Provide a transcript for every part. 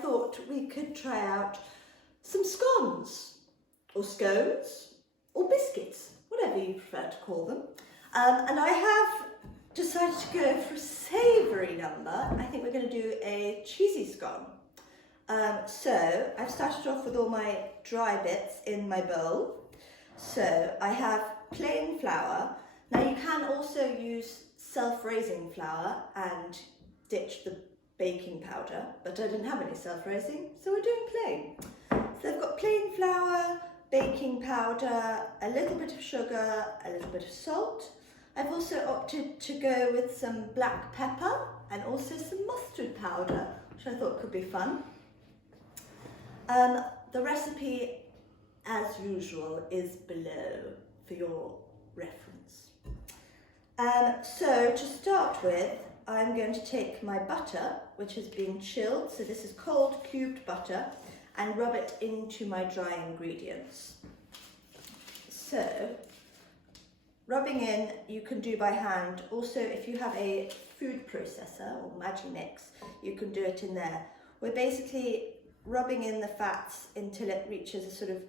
thought we could try out some scones, or scones, or biscuits, whatever you prefer to call them. And I have decided to go for a savoury number. I think we're going to do a cheesy scone. So I've started off with all my dry bits in my bowl. So I have plain flour. Now you can also use self-raising flour and ditch the baking powder, but I didn't have any self-raising, so we're doing plain. So I've got plain flour, baking powder, a little bit of sugar, a little bit of salt. I've also opted to go with some black pepper and also some mustard powder, which I thought could be fun. The recipe, as usual, is below for your reference. So to start with, I'm going to take my butter, which has been chilled, so this is cold cubed butter, and rub it into my dry ingredients. So, rubbing in you can do by hand. Also, if you have a food processor or Magimix, you can do it in there. We're basically rubbing in the fats until it reaches a sort of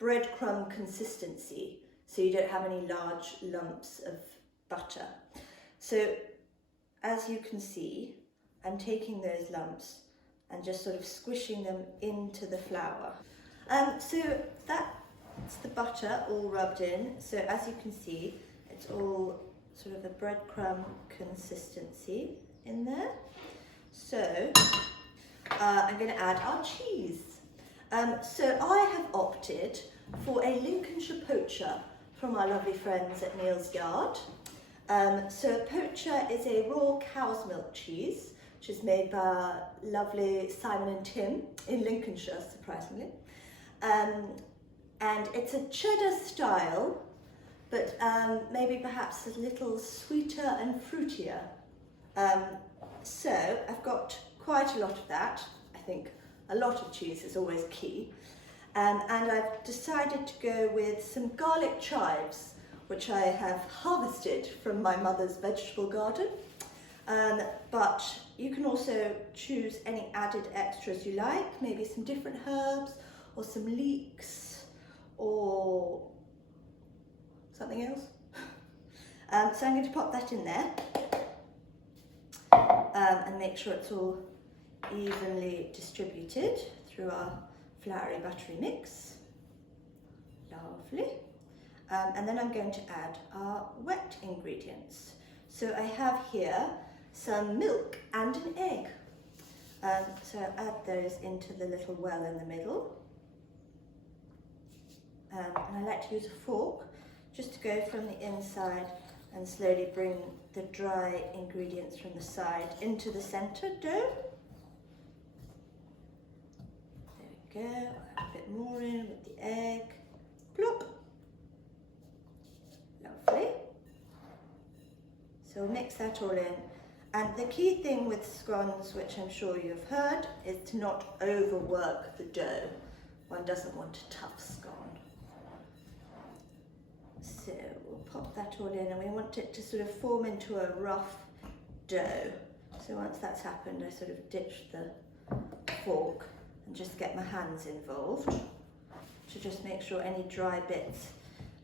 breadcrumb consistency, so you don't have any large lumps of butter. So, as you can see, I'm taking those lumps and just sort of squishing them into the flour. So that's the butter all rubbed in. So as you can see, it's all sort of a breadcrumb consistency in there. So I'm going to add our cheese. So I have opted for a Lincolnshire poacher from our lovely friends at Neal's Yard. So a poacher is a raw cow's milk cheese, which is made by lovely Simon and Tim in Lincolnshire, surprisingly. And it's a cheddar style, but maybe perhaps a little sweeter and fruitier. So I've got quite a lot of that. I think a lot of cheese is always key. And I've decided to go with some garlic chives, which I have harvested from my mother's vegetable garden. But you can also choose any added extras you like, maybe some different herbs or some leeks or something else. So I'm going to pop that in there and make sure it's all evenly distributed through our floury buttery mix. Lovely. And then I'm going to add our wet ingredients. So I have here some milk and an egg. So I'll add those into the little well in the middle. And I like to use a fork just to go from the inside and slowly bring the dry ingredients from the side into the centre dough. There we go, add a bit more in with the egg. Plop. Lovely. So we'll mix that all in. And the key thing with scones, which I'm sure you've heard, is to not overwork the dough. One doesn't want a tough scone. So we'll pop that all in, and we want it to sort of form into a rough dough. So once that's happened, I sort of ditch the fork and just get my hands involved to just make sure any dry bits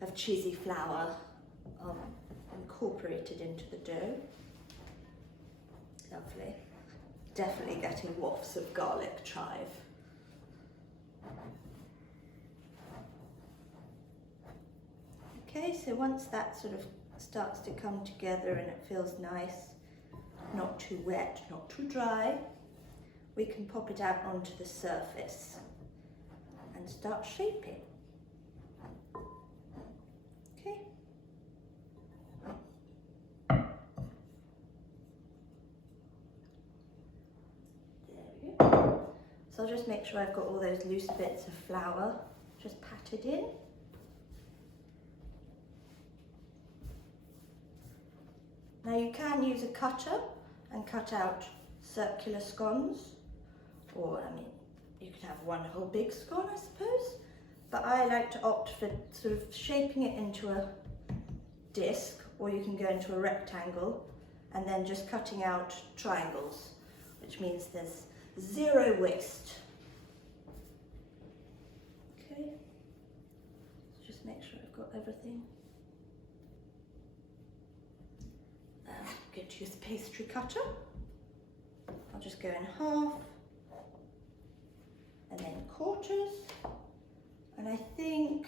of cheesy flour are incorporated into the dough. Lovely. Definitely getting wafts of garlic chive. Okay, so once that sort of starts to come together and it feels nice, not too wet, not too dry, we can pop it out onto the surface and start shaping. Okay. So I'll just make sure I've got all those loose bits of flour just patted in. Now you can use a cutter and cut out circular scones, or I mean, you could have one whole big scone, I suppose, but I like to opt for sort of shaping it into a disc, or you can go into a rectangle and then just cutting out triangles, which means there's zero waste. Okay, just make sure I've got everything. I'm going to use a pastry cutter. I'll just go in half and then quarters, and I think,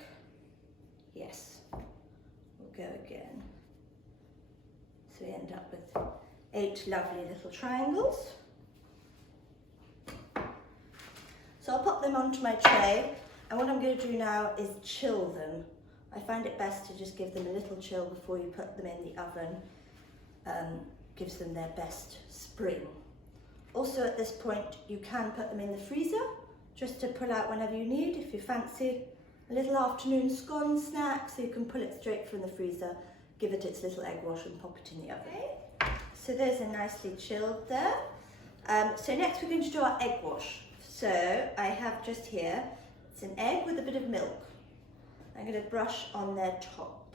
yes, we'll go again. So we end up with 8 lovely little triangles. So I'll pop them onto my tray, and what I'm going to do now is chill them. I find it best to just give them a little chill before you put them in the oven. Gives them their best spring. Also at this point you can put them in the freezer just to pull out whenever you need, if you fancy a little afternoon scone snack, so you can pull it straight from the freezer, give it its little egg wash and pop it in the oven. Okay. So those are nicely chilled there. So next we're going to do our egg wash. So I have just here, it's an egg with a bit of milk. I'm going to brush on their top.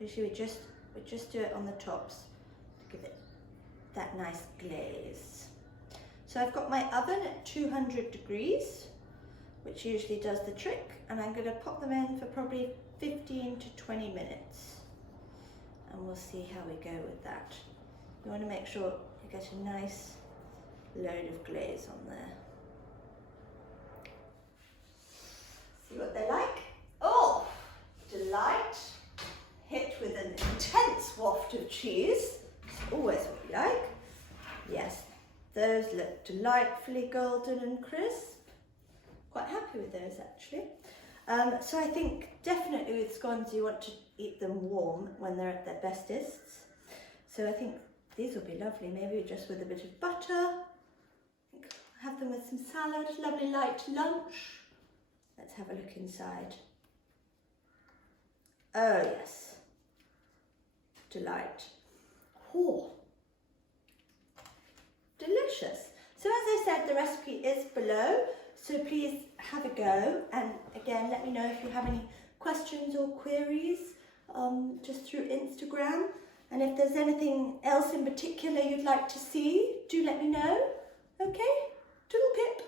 Usually we just do it on the tops to give it that nice glaze. So I've got my oven at 200 degrees, which usually does the trick, and I'm going to pop them in for probably 15 to 20 minutes. And we'll see how we go with that. You want to make sure you get a nice load of glaze on there. See what they're like? Oh, delight! Hit with an intense waft of cheese. It's always what we like. Yes, those look delightfully golden and crisp. Quite happy with those actually. So I think definitely with scones you want to eat them warm when they're at their bestest. So I think these will be lovely, maybe just with a bit of butter. Have them with some salad, lovely light lunch. Let's have a look inside. Oh yes, delight. Oh, delicious. So as I said, the recipe is below, so please have a go, and again let me know if you have any questions or queries just through Instagram, and if there's anything else in particular you'd like to see, do let me know. Okay, toodle pip.